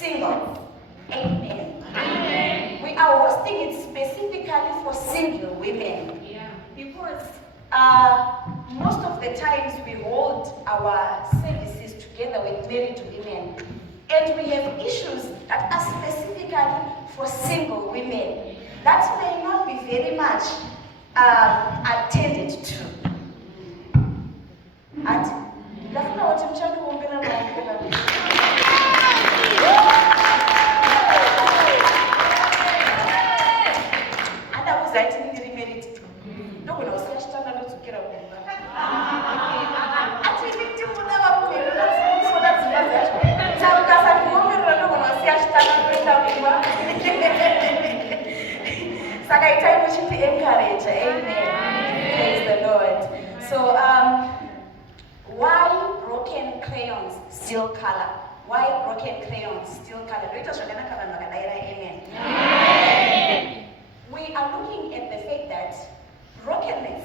single. Amen. Amen. We are hosting it specifically for single women. Yeah. Because most of the times we hold our services together with married women. And we have issues that are specifically for single women that may not be very much attended to. And encourage. Amen. Praise the Lord. So, why broken crayons still color? Why broken crayons still color? Amen. We are looking at the fact that brokenness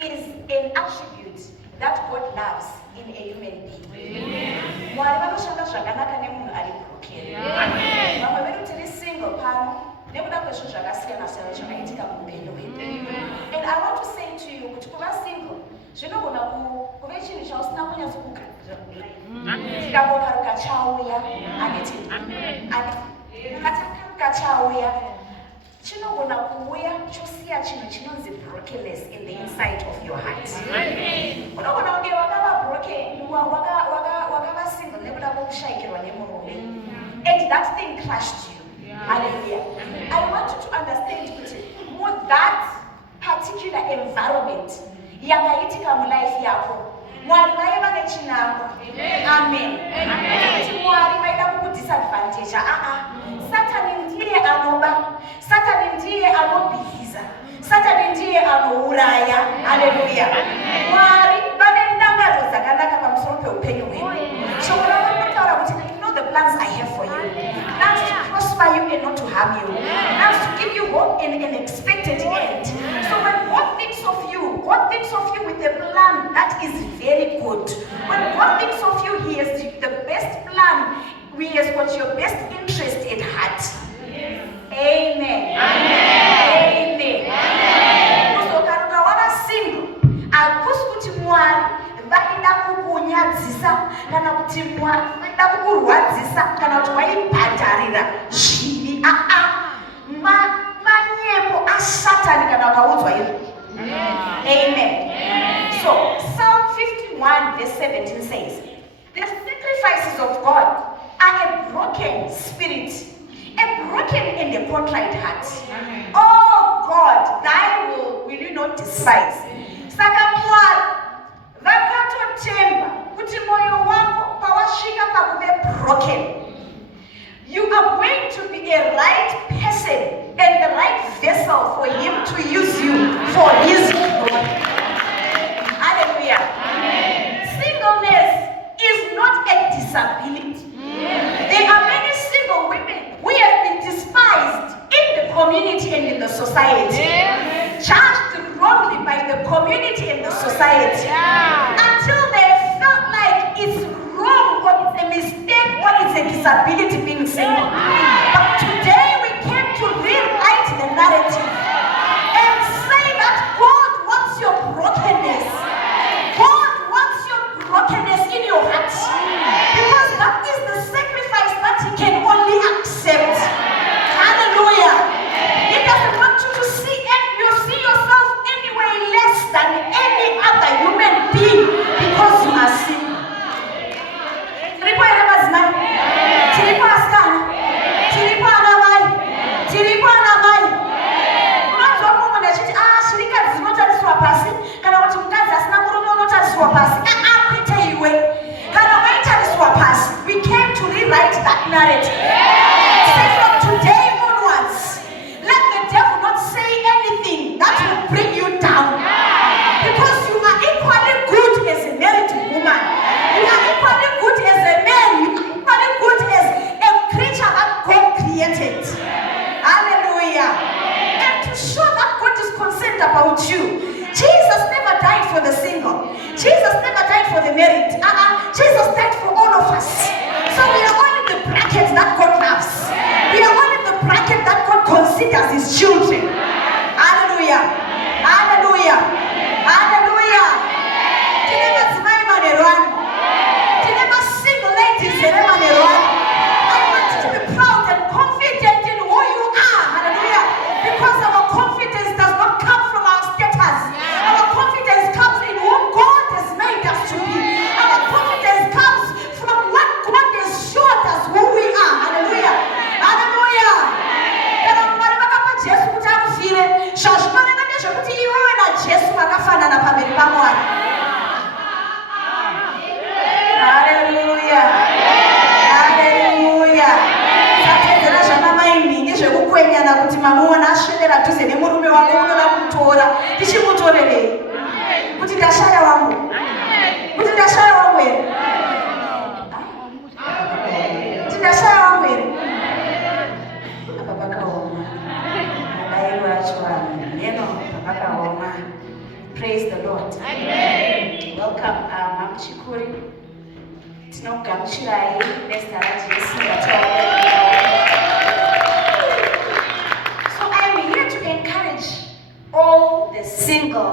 is an attribute that God loves in a human being. And I want to say to you, kuva single, brokenness in the inside of your heart. And that thing crushed you. Hallelujah. I want you to understand that particular environment yakayitika mu life yako. Mwari vaiva nechinangwa. Amen. Kuti Mwari vaida kukudisadvantage. Satani ndiye anoba. Satani ndiye anobhiza. Satani ndiye anouraya. Hallelujah. Mwari vane ndangaro dzakanaka pamusoro peupenyu hwenyu. So unotaura kuti you know the plans I have for you. Plans to prosper you and not to harm you. Plans to give you hope and an expected end. So when God thinks of you with a plan that is very good. When God thinks of you, He has the best plan. He has got your best interest at heart. Amen. Amen. Uzokaruka waba single. Akusi kuti Mwari vaida kukunyadzisa kana kuti Mwari vaida kukurwadzisa kana kuti waibhadharira zvivi. Manyepo asatani kana ukaudzwa izvo. Amen. So Psalm 51 verse 17 says, the sacrifices of God are a broken spirit, a broken and a contrite heart. Oh God, thy will you not despise. Saka Mwari vakatotemba kuti moyo wako pawasvika pakuve broken, you are going to be a right person and the right vessel for Him to use you for His glory. Hallelujah. Singleness is not a disability. There are many single women who have been despised in the community and in the society, judged wrongly by the community and the society, until they felt like it's wrong or it's a mistake or it's a disability being single. But today we came to rewrite the narrative and say that God wants your brokenness. God wants your brokenness in your heart, because that is the sacrifice that He can only accept. Hallelujah. He doesn't want you to see yourself anywhere less than any other human being because you are single. We came to rewrite that narrative. Say from today onwards, let the devil not say anything that will bring you down. Because you are equally good as a married woman. You are equally good as a man. You are equally good as a creature that God created. Hallelujah. And to show that God is concerned about you, Jesus never died for the single. Jesus never died for the married. Jesus died for all of us. So we are all in the bracket that God considers his children. Hallelujah. Hallelujah. Hallelujah. Tine madzimai manerwani. Tine single ladies here manerwani. I want you to be proud and confident in who you are. Hallelujah. Because our confidence does not come from our status. Our confidence comes in who God has made us to be. Our confidence comes from what God has showed us who we are. Hallelujah. Hallelujah. Kana mwari vakapa Jesu kuti akufire. Zvazvinoreva ndezvekuti iwewe naJesu vakafanana pamberi paMwari. Hallelujah. Hallelujah. Satedzera zvamamaini ndezvekukwenyana kuti mamuona aswedera dhuze nemurume wako unoda kumutora. Ndichimutorerei? Kuti ndashaya wangu. Kuti ndashaya wangu here. Kuti ndashaya wangu here. Apa pakaoma. Mabairo acho vanhu. Neno pakaoma. Praise the Lord. Amen. Welcome, Mama Chikuri. Tinokugamuchirai nezita raJesu. So I am here to encourage all the single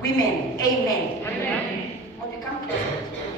women. Amen. Amen. Well, you come closer.